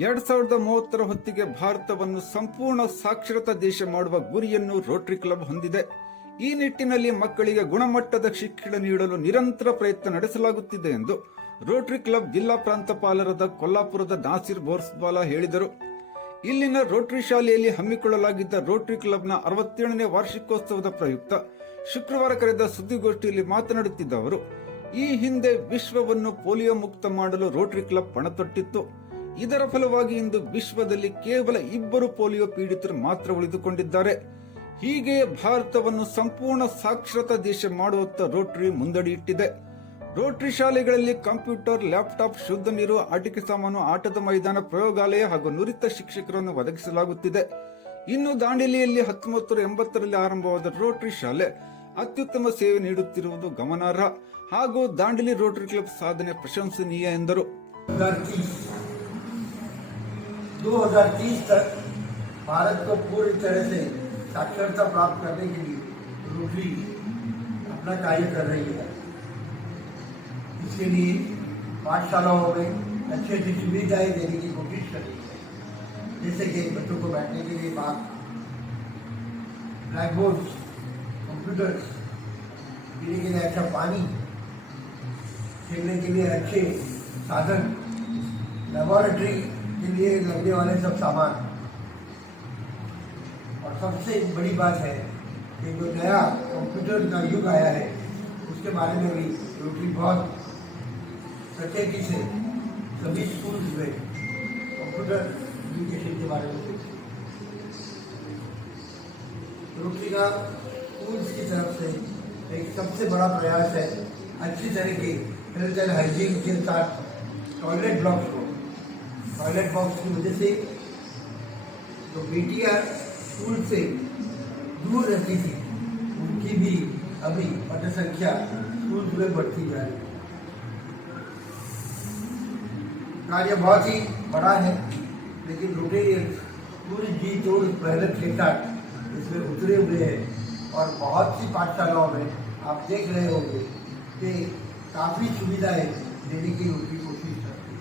2030 ಹೊತ್ತಿಗೆ ಭಾರತವನ್ನು ಸಂಪೂರ್ಣ ಸಾಕ್ಷರತಾ ದೇಶ ಮಾಡುವ ಗುರಿಯನ್ನು ರೋಟರಿ ಕ್ಲಬ್ ಹೊಂದಿದೆ. ಈ ನಿಟ್ಟಿನಲ್ಲಿ ಮಕ್ಕಳಿಗೆ ಗುಣಮಟ್ಟದ ಶಿಕ್ಷಣ ನೀಡಲು ನಿರಂತರ ಪ್ರಯತ್ನ ನಡೆಸಲಾಗುತ್ತಿದೆ ಎಂದು ರೋಟರಿ ಕ್ಲಬ್ ಜಿಲ್ಲಾ ಪ್ರಾಂತಪಾಲರಾದ ಕೊಲ್ಲಾಪುರದ ನಾಸಿರ್ ಬೋರ್ಸ್ವಾಲಾ ಹೇಳಿದರು. ಇಲ್ಲಿನ ರೋಟರಿ ಶಾಲೆಯಲ್ಲಿ ಹಮ್ಮಿಕೊಳ್ಳಲಾಗಿದ್ದ ರೋಟರಿ ಕ್ಲಬ್ನ 67ನೇ ವಾರ್ಷಿಕೋತ್ಸವದ ಪ್ರಯುಕ್ತ ಶುಕ್ರವಾರ ಕರೆದ ಸುದ್ದಿಗೋಷ್ಠಿಯಲ್ಲಿ ಮಾತನಾಡುತ್ತಿದ್ದ ಅವರು, ಈ ಹಿಂದೆ ವಿಶ್ವವನ್ನು ಪೋಲಿಯೋ ಮುಕ್ತ ಮಾಡಲು ರೋಟರಿ ಕ್ಲಬ್ ಪಣತೊಟ್ಟಿತ್ತು. ಇದರ ಫಲವಾಗಿ ಇಂದು ವಿಶ್ವದಲ್ಲಿ ಕೇವಲ 2 ಪೋಲಿಯೋ ಪೀಡಿತರು ಮಾತ್ರ ಉಳಿದುಕೊಂಡಿದ್ದಾರೆ. ಹೀಗೆ ಭಾರತವನ್ನು ಸಂಪೂರ್ಣ ಸಾಕ್ಷರತಾ ದೇಶ ಮಾಡುವತ್ತ ರೋಟರಿ ಮುಂದಡಿ ಇಟ್ಟಿದೆ. ರೋಟರಿ ಶಾಲೆಗಳಲ್ಲಿ ಕಂಪ್ಯೂಟರ್, ಲ್ಯಾಪ್ಟಾಪ್, ಶುದ್ಧ ನೀರು, ಆಟಿಕೆ ಸಾಮಾನು, ಆಟದ ಮೈದಾನ, ಪ್ರಯೋಗಾಲಯ ಹಾಗೂ ನುರಿತ ಶಿಕ್ಷಕರನ್ನು ಒದಗಿಸಲಾಗುತ್ತಿದೆ. ಇನ್ನು ದಾಂಡೇಲಿಯಲ್ಲಿ 1980ರಲ್ಲಿ ಆರಂಭವಾದ ರೋಟರಿ ಶಾಲೆ ಅತ್ಯುತ್ತಮ ಸೇವೆ ನೀಡುತ್ತಿರುವುದು ಗಮನಾರ್ಹ ಹಾಗೂ ದಾಂಡೇಲಿ ರೋಟರಿ ಕ್ಲಬ್ ಸಾಧನೆ ಪ್ರಶಂಸನೀಯ ಎಂದರು. 2030 तक भारत को पूरी तरह से साक्षरता प्राप्त करने के लिए रोटरी अपना कार्य कर रही है. इसके लिए पाठशालाओं में अच्छी अच्छी सुविधाएं देने की कोशिश कर रही है, जैसे कि बच्चों को बैठने के लिए बाग, ब्लैक बोर्ड्स, कंप्यूटर्स, पीने के लिए अच्छा पानी, खेलने के लिए अच्छे साधन, लेबोरेटरी के लिए लगने वाले सब सामान. और सबसे बड़ी बात है कि जो नया कंप्यूटर का युग आया है उसके बारे में भी रोटरी बहुत सचेती से सभी स्कूल्स में कंप्यूटर एजुकेशन के बारे में रोटरी का स्कूल्स की तरफ से एक सबसे बड़ा प्रयास है अच्छी तरह के हेल्थ एंड हाइजीन के साथ टॉयलेट ब्लॉक्स को. टॉयलेट बॉक्स की वजह से जो बेटियां स्कूल से दूर रहती थी उनकी भी अभी पद संख्या स्कूल में बढ़ती जा रही है. कार्य बहुत ही बड़ा है, लेकिन रोटेरियंस पूरी जी तोड़ मेहनत के साथ इसमें उतरे हुए हैं. और बहुत सी पाठशालाओं में आप देख रहे होंगे कि काफ़ी सुविधाएं देने की रोटरी कोशिश करती है.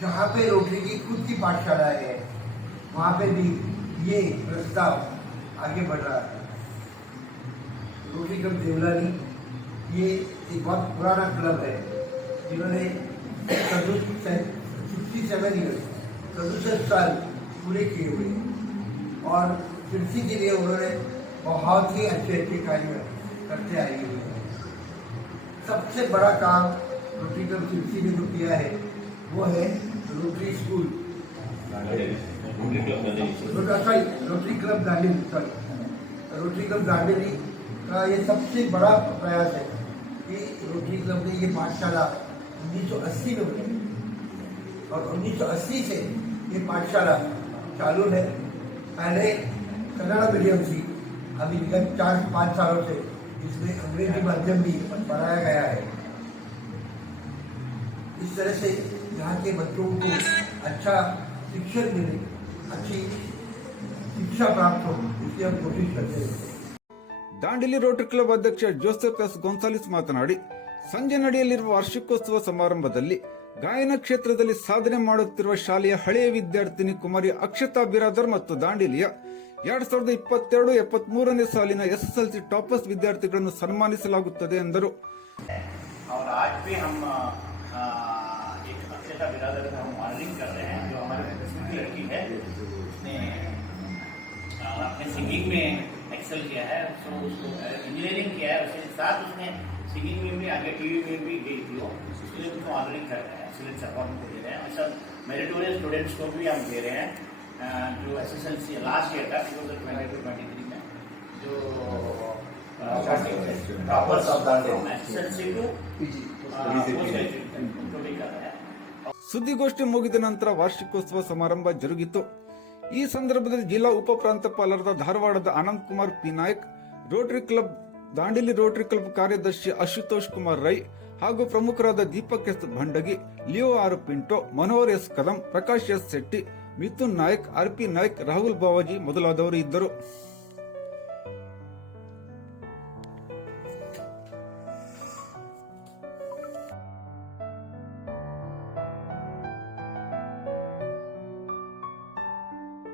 जहाँ पे रोटरी की खुद की पाठशालाएं हैं वहाँ पे भी ये प्रस्ताव आगे बढ़ रहा है. रोटरी क्लब देवलानी ये एक बहुत पुराना क्लब है जिन्होंने 67 साल पूरे किए हुए और कृषि के लिए उन्होंने बहुत ही अच्छे कार्य करते आए हुए हैं. सबसे बड़ा काम रोटरी क्लब सिरसी ने जो किया है वो है rotary school, rotary club Dandeli का ये सबसे बड़ा प्रयास है कि रोटरी क्लब ने ये पाठशाला 1980 में बनाई और 1980 से ये पाठशाला चालू है. पहले कन्नड़ मीडियम थी, अभी विगत 4-5 सालों से इसमें अंग्रेजी माध्यम भी पढ़ाया गया है. इस तरह से यहाँ के बच्चों को अच्छा शिक्षण मिले, अच्छी शिक्षा प्राप्त हो, इसकी हम कोशिश करते हैं. ದಾಂಡೇಲಿ ರೋಟರಿ ಕ್ಲಬ್ ಅಧ್ಯಕ್ಷ ಜೋಸೆಫ್ ಎಸ್ ಗೊನ್ಸಾಲಿಸ್ ಮಾತನಾಡಿ, ಸಂಜೆ ನಡೆಯಲಿರುವ ವಾರ್ಷಿಕೋತ್ಸವ ಸಮಾರಂಭದಲ್ಲಿ ಗಾಯನ ಕ್ಷೇತ್ರದಲ್ಲಿ ಸಾಧನೆ ಮಾಡುತ್ತಿರುವ ಶಾಲೆಯ ಹಳೆಯ ವಿದ್ಯಾರ್ಥಿನಿ ಕುಮಾರಿ ಅಕ್ಷತಾ ಬಿರಾದರ್ ಮತ್ತು ದಾಂಡೇಲಿಯ 2022-23ನೇ ಸಾಲಿನ SSLC ಟಾಪರ್ಸ್ ವಿದ್ಯಾರ್ಥಿಗಳನ್ನು ಸನ್ಮಾನಿಸಲಾಗುತ್ತದೆ ಎಂದರು. बिरादर का हम मॉडलिंग कर रहे हैं, जो हमारे की लड़की है. उसने अपने सिंगिंग में एक्सेल किया है, तो उसको इंजीनियरिंग किया है, उसके साथ उसने सिंगिंग में भी आगे टीवी में भी गई थी वो, इसलिए उसको मॉडलिंग कर रहे हैं, एक्सीलेंस अवार्ड को दे रहे हैं. अच्छा, मेरिटोरियस स्टूडेंट्स को भी हम दे रहे हैं जो SSLC लास्ट ईयर था 2022-23 में जो toppers of SSLC to PG उनको भी कर रहे हैं. ಸುದ್ದಿಗೋಷ್ಠಿ ಮುಗಿದ ನಂತರ ವಾರ್ಷಿಕೋತ್ಸವ ಸಮಾರಂಭ ಜರುಗಿತು. ಈ ಸಂದರ್ಭದಲ್ಲಿ ಜಿಲ್ಲಾ ಉಪ ಪ್ರಾಂತಪಾಲರಾದ ಧಾರವಾಡದ Anant Kumar P Nayak, Rotary Club Dandeli Rotary Club ಕಾರ್ಯದರ್ಶಿ ಅಶುತೋಷ್ ಕುಮಾರ್ ರೈ ಹಾಗೂ ಪ್ರಮುಖರಾದ Deepak S Bhandagi, Leo R Pinto, Manohar S Kadam, Prakash S Shetty, Mithun Nayak, RP Nayak, Rahul Bawaji ಮೊದಲಾದವರು ಇದ್ದರು.